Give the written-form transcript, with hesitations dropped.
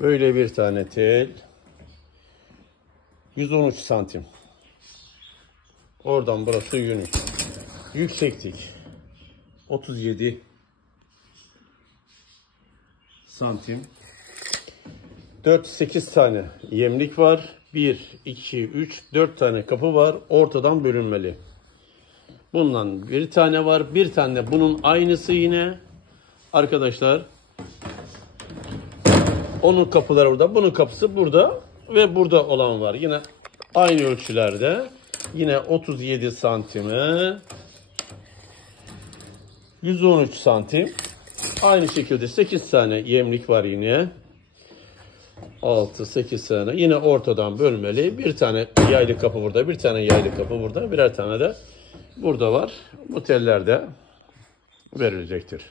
Böyle bir tane tel. 113 santim. Oradan burası yünük. Yükseklik 37 santim. 4-8 tane yemlik var. 1, 2, 3, 4 tane kapı var. Ortadan bölünmeli. Bundan bir tane var. Bir tane bunun aynısı yine. Arkadaşlar. Onun kapıları burada. Bunun kapısı burada. Ve burada olan var. Yine aynı ölçülerde. Yine 37 santime. 113 santim. Aynı şekilde 8 tane yemlik var yine. 6-8 tane. Yine ortadan bölmeli. Bir tane yaylı kapı burada. Bir tane yaylı kapı burada. Birer tane de burada var. Bu teller de verilecektir.